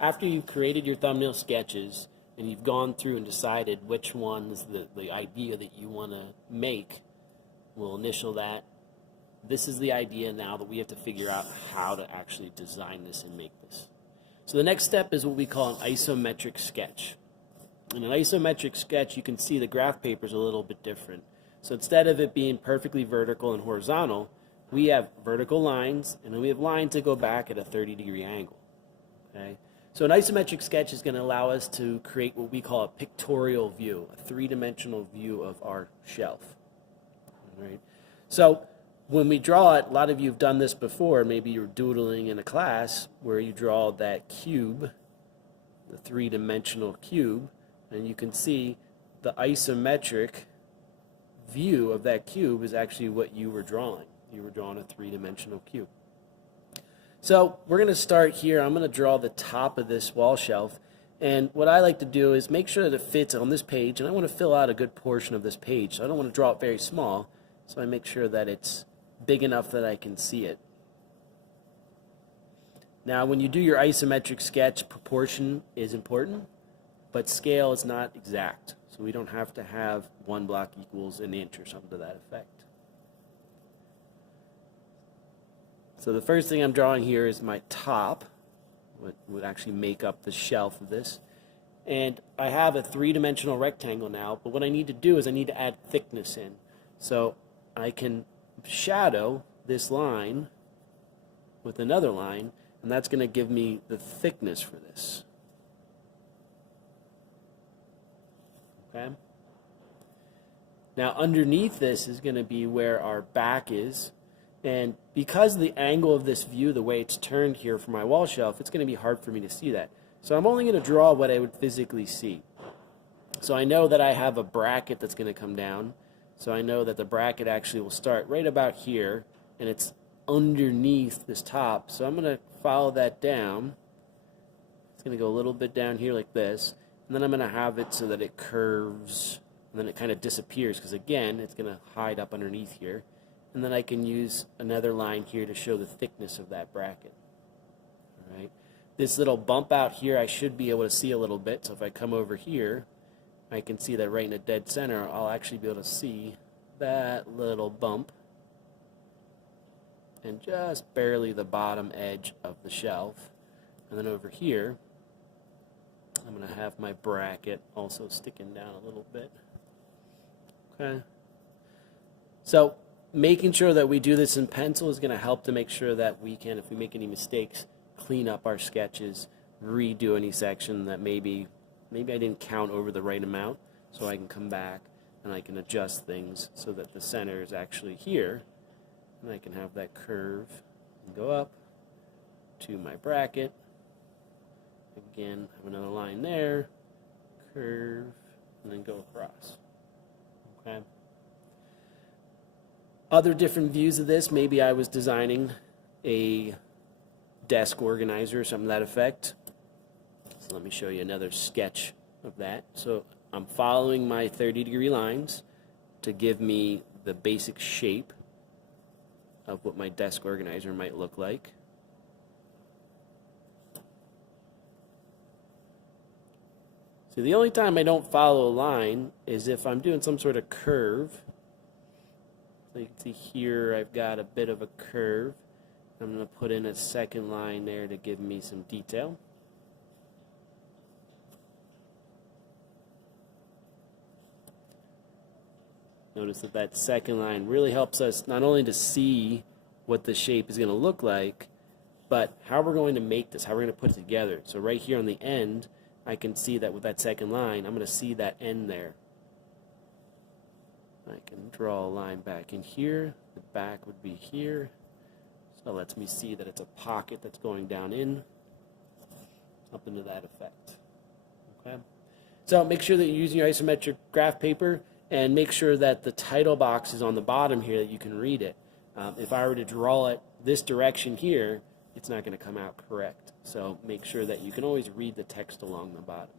after you've created your thumbnail sketches and you've gone through and decided which one's the idea that you want to make, we'll initial that. This is the idea now that we have to figure out how to actually design this and make this. So the next step is what we call an isometric sketch. In an isometric sketch, you can see the graph paper is a little bit different. So instead of it being perfectly vertical and horizontal, we have vertical lines, and then we have lines that go back at a 30-degree angle. Okay? So an isometric sketch is going to allow us to create what we call a pictorial view, a three-dimensional view of our shelf. All right? So when we draw it, a lot of you have done this before. Maybe you're doodling in a class where you draw that cube, the three-dimensional cube, and you can see the isometric view of that cube is actually what you were drawing. You were drawing a three-dimensional cube. So we're going to start here. I'm going to draw the top of this wall shelf, and what I like to do is make sure that it fits on this page, and I want to fill out a good portion of this page. So I don't want to draw it very small, so I make sure that it's big enough that I can see it. Now when you do your isometric sketch, proportion is important, but scale is not exact. So we don't have to have one block equals an inch or something to that effect. So the first thing I'm drawing here is my top, what would actually make up the shelf of this. And I have a three-dimensional rectangle now, but what I need to do is I need to add thickness in. So I can shadow this line with another line, and that's going to give me the thickness for this. Okay? Now underneath this is going to be where our back is, and because of the angle of this view, the way it's turned here for my wall shelf, it's going to be hard for me to see that. So I'm only going to draw what I would physically see. So I know that I have a bracket that's going to come down. So I know that the bracket actually will start right about here, and it's underneath this top. So I'm going to follow that down. It's going to go a little bit down here like this, and then I'm going to have it so that it curves, and then it kind of disappears, because again, it's going to hide up underneath here. And then I can use another line here to show the thickness of that bracket. All right. This little bump out here, I should be able to see a little bit. So if I come over here, I can see that right in the dead center, I'll actually be able to see that little bump and just barely the bottom edge of the shelf. And then over here, I'm going to have my bracket also sticking down a little bit. Okay. So making sure that we do this in pencil is going to help to make sure that we can, if we make any mistakes, clean up our sketches, redo any section that maybe I didn't count over the right amount, so I can come back and I can adjust things so that the center is actually here, and I can have that curve and go up to my bracket. Again, have another line there, curve, and then go across. Okay. Other different views of this, maybe I was designing a desk organizer or something to that effect. So let me show you another sketch of that. So I'm following my 30-degree lines to give me the basic shape of what my desk organizer might look like. So the only time I don't follow a line is if I'm doing some sort of curve. So you can see here I've got a bit of a curve. I'm going to put in a second line there to give me some detail. Notice that that second line really helps us not only to see what the shape is going to look like, but how we're going to make this, how we're going to put it together. So right here on the end, I can see that with that second line, I'm going to see that end there. I can draw a line back in here. The back would be here. So it lets me see that it's a pocket that's going down in, something to that effect. Okay. So make sure that you're using your isometric graph paper, and make sure that the title box is on the bottom here that you can read it. If I were to draw it this direction here, it's not going to come out correct. So make sure that you can always read the text along the bottom.